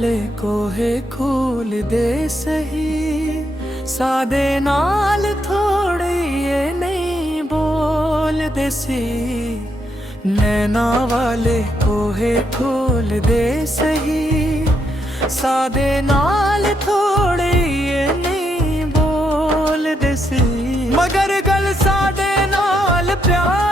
वाले कोहे खोल दे सही, सादे नाल थोड़े ये नहीं बोल दे सी। नैना वाले कोहे खोल दे सही, सादे नाल थोड़े ये नहीं बोल दे सी। मगर गल सादे नाल प्यार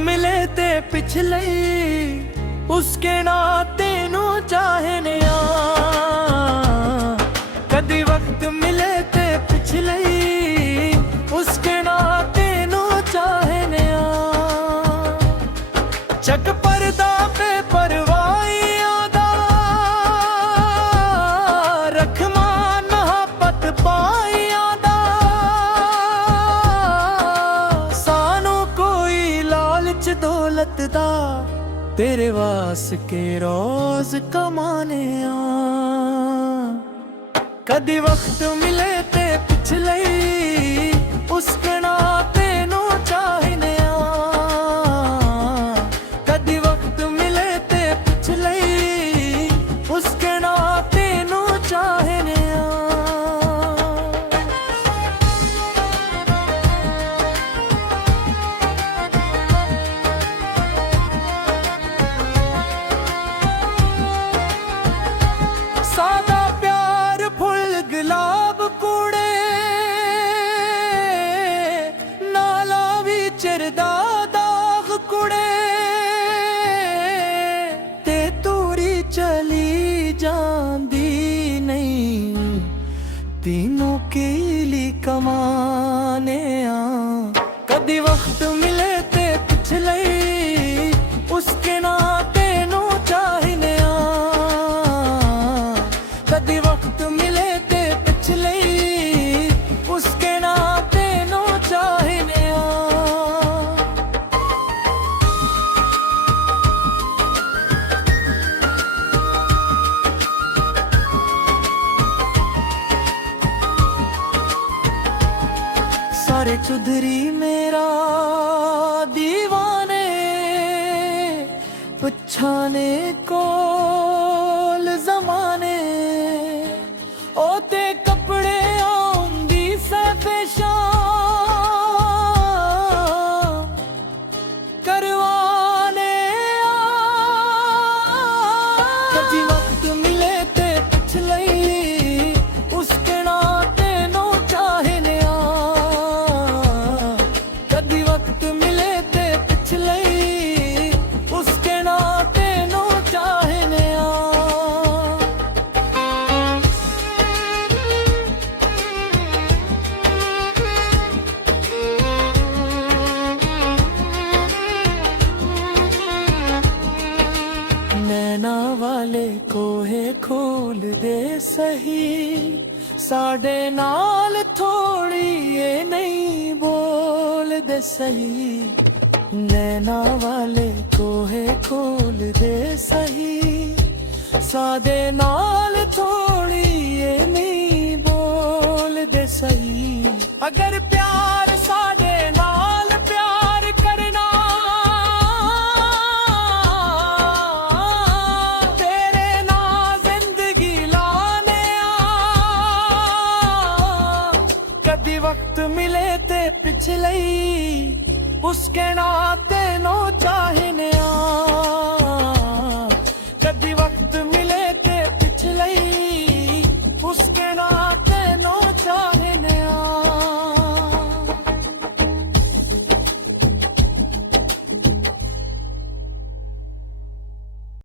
मिले ते पिछले उसके नाते नू चाहने कदी वक्त मिले ते पिछले उसके नाते नू चाहने चक परदा पे परवाइयां दा रखमान मोहब्बत पाइयां दा सानू कोई लालच दौलत दा तेरे वास के रोज कमाने कदी वक्त मिले ते पिछले उसके नाते नू चाहने कदी वक्त मिले ते पिछले उसके नाते नू चाहने सादा प्यार फुल गुलाब कूड़े नाला भी चिरदा दाग कुड़े ते तूरी चली जांदी नहीं तीनों केली कमाने कदी वक्त मिले ते पिछले उसके नाते नू चाहने कदी वक्त मिले ते पिछले उसके नाते नू चाहने सारे चुधरी मेरा दीवाने पुछाने कोल जमाने ओते कपड़े आउंदी सफेशा करवाने कदी वक्त मिले ते पिछले उसके नाते नू चाहने कदी वक्त मिले ते पिछले उसके नाते नू चाहने नैना वाले कोहे खोल दे सही, साडे नाल थोड़ी ये नहीं बोल दे सही। नैना वाले कोहे खोल दे सही, सादे नाल थोड़ी ये नहीं बोल दे सही। अगर प्यार साडे नाल प्यार करना तेरे ना जिंदगी लाने कदी वक्त मिले ते पिछले उसके नाते नो चा